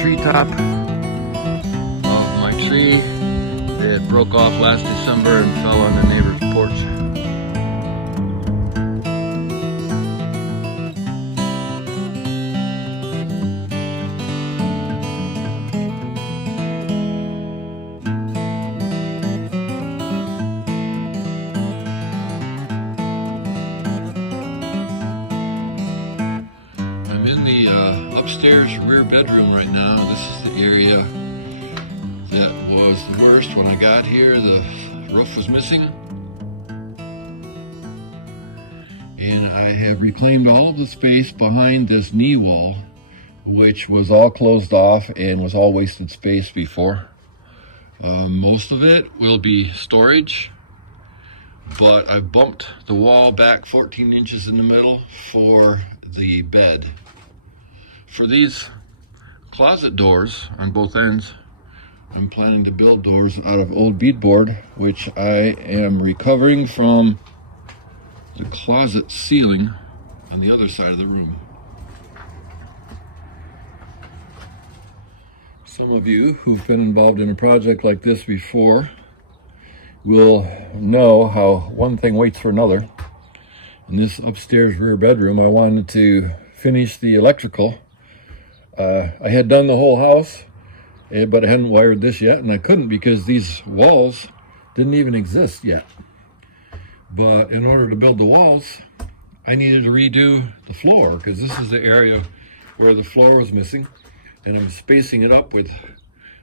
treetop of my tree. It broke off last December and fell on the neighbor's porch. I'm in the upstairs rear bedroom right now. This is the area that was the worst when I got here. The roof was missing. And I have reclaimed all of the space behind this knee wall, which was all closed off and was all wasted space before. Most of it will be storage, but I've bumped the wall back 14 inches in the middle for the bed. For these closet doors on both ends, I'm planning to build doors out of old beadboard, which I am recovering from the closet ceiling on the other side of the room. Some of you who've been involved in a project like this before will know how one thing waits for another. In this upstairs rear bedroom, I wanted to finish the electrical. I had done the whole house, but I hadn't wired this yet, and I couldn't because these walls didn't even exist yet. But in order to build the walls, I needed to redo the floor because this is the area where the floor was missing, and I'm spacing it up with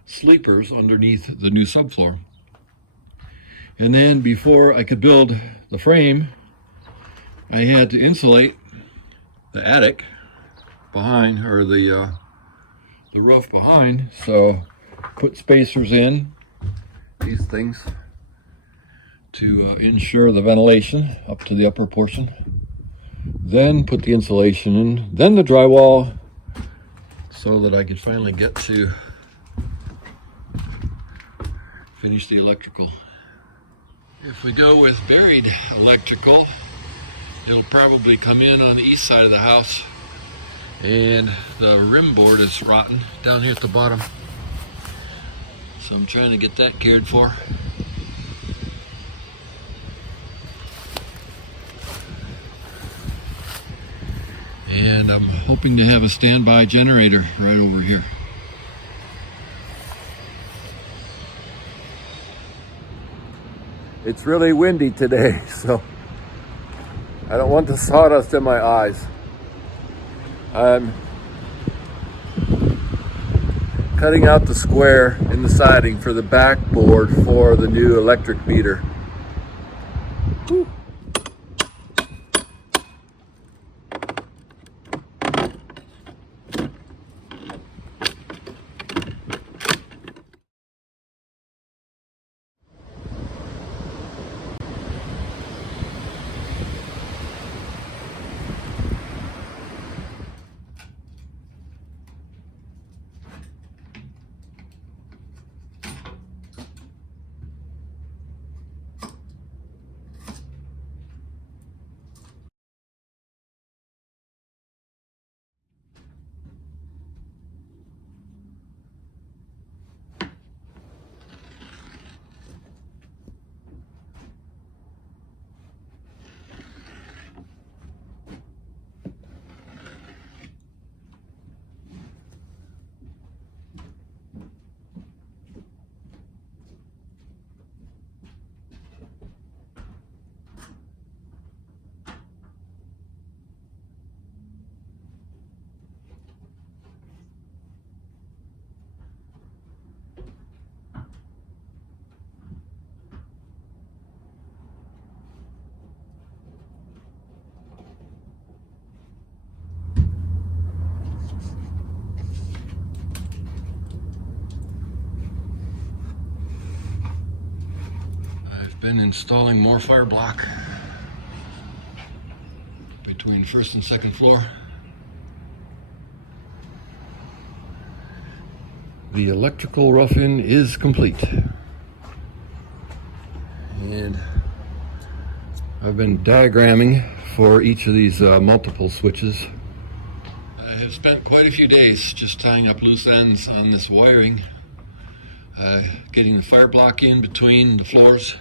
sleepers underneath the new subfloor. And then before I could build the frame, I had to insulate the attic behind, or the roof behind. So put spacers in these things to ensure the ventilation up to the upper portion. Then put the insulation in, then the drywall, so that I could finally get to finish the electrical. If we go with buried electrical, it'll probably come in on the east side of the house, and the rim board is rotten down here at the bottom. So I'm trying to get that cared for. And I'm hoping to have a standby generator right over here. It's really windy today, so I don't want the sawdust in my eyes. I'm cutting out the square in the siding for the backboard for the new electric meter. Whew. Been installing more fire block between first and second floor. The electrical rough-in is complete, and I've been diagramming for each of these multiple switches. I have spent quite a few days just tying up loose ends on this wiring, getting the fire block in between the floors.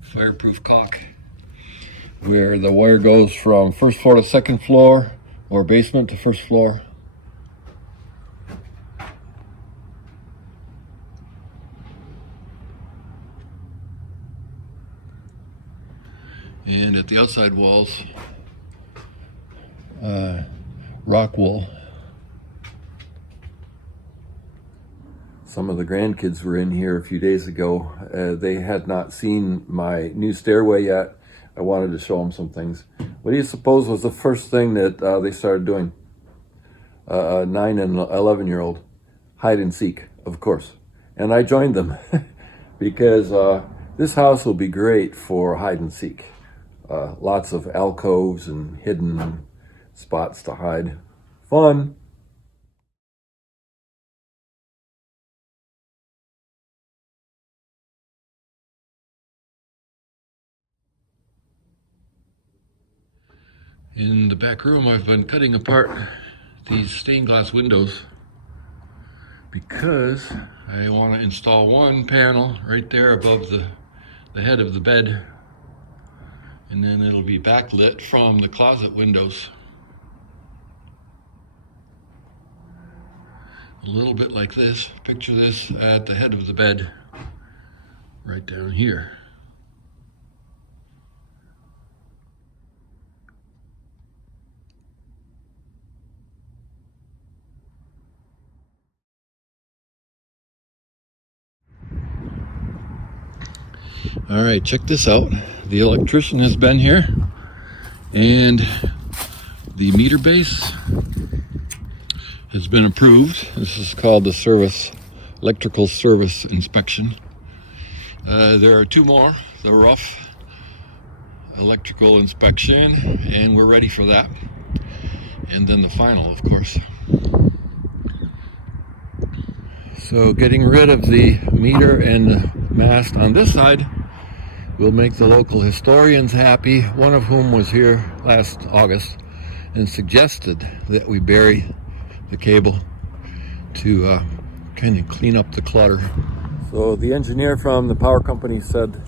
Fireproof caulk, where the wire goes from first floor to second floor or basement to first floor. And at the outside walls, rock wool. Some of the grandkids were in here a few days ago. They had not seen my new stairway yet. I wanted to show them some things. What do you suppose was the first thing that they started doing? A 9 and 11-year-old. Hide and seek, of course. And I joined them because this house will be great for hide and seek. Lots of alcoves and hidden spots to hide. Fun. In the back room, I've been cutting apart these stained glass windows because I want to install one panel right there above the head of the bed, and then it'll be backlit from the closet windows. A little bit like this. Picture this at the head of the bed, right down here. All right, check this out. The electrician has been here, and the meter base has been approved. This is called the electrical service inspection. There are two more, the rough electrical inspection, and we're ready for that. And then the final, of course. So getting rid of the meter and the mast on this side will make the local historians happy, one of whom was here last August and suggested that we bury the cable to kind of clean up the clutter. So the engineer from the power company said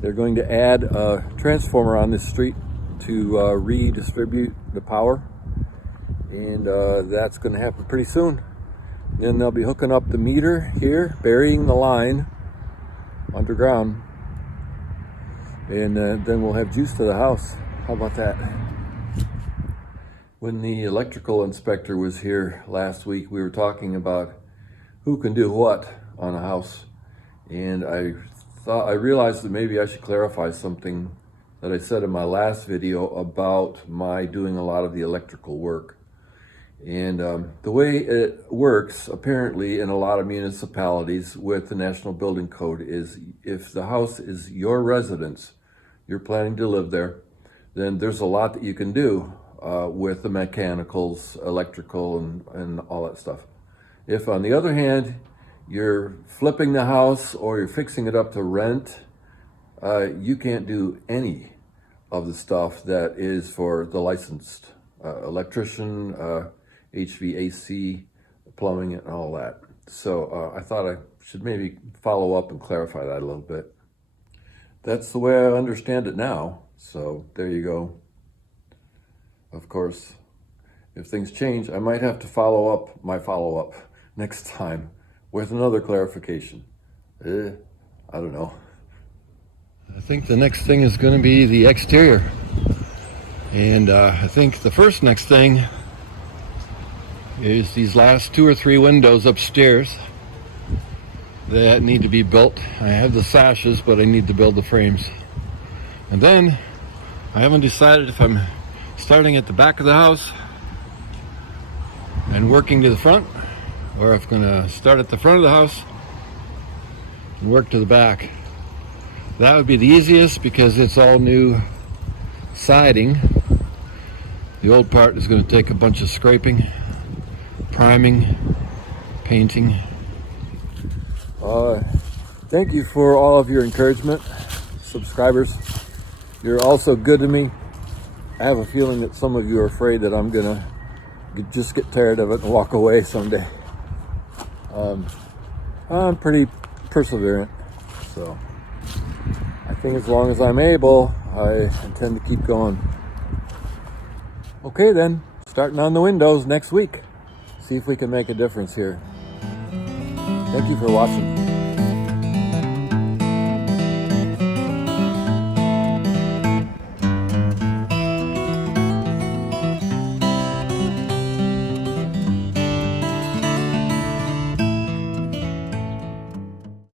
they're going to add a transformer on this street to redistribute the power, and that's going to happen pretty soon. Then they'll be hooking up the meter here, burying the line underground, and then we'll have juice to the house. How about that? When the electrical inspector was here last week, we were talking about who can do what on a house, and I realized that maybe I should clarify something that I said in my last video about my doing a lot of the electrical work. And the way it works, apparently, in a lot of municipalities with the National Building Code is if the house is your residence, you're planning to live there, then there's a lot that you can do with the mechanicals, electrical, and all that stuff. If, on the other hand, you're flipping the house or you're fixing it up to rent, you can't do any of the stuff that is for the licensed electrician, HVAC, plumbing, and all that. So I thought I should maybe follow up and clarify that a little bit. That's the way I understand it now, so there you go. Of course, if things change, I might have to follow up my follow-up next time with another clarification. I don't know. I think the next thing is going to be the exterior. And I think the first next thing is these last 2 or 3 windows upstairs that need to be built. I have the sashes, but I need to build the frames. And then I haven't decided if I'm starting at the back of the house and working to the front, or if I'm going to start at the front of the house and work to the back. That would be the easiest because it's all new siding. The old part is going to take a bunch of scraping, priming, painting. Thank you for all of your encouragement, subscribers. You're also good to me. I have a feeling that some of you are afraid that I'm gonna just get tired of it and walk away someday. I'm pretty perseverant, so I think as long as I'm able, I intend to keep going. Okay then, starting on the windows next week. See if we can make a difference here. Thank you for watching.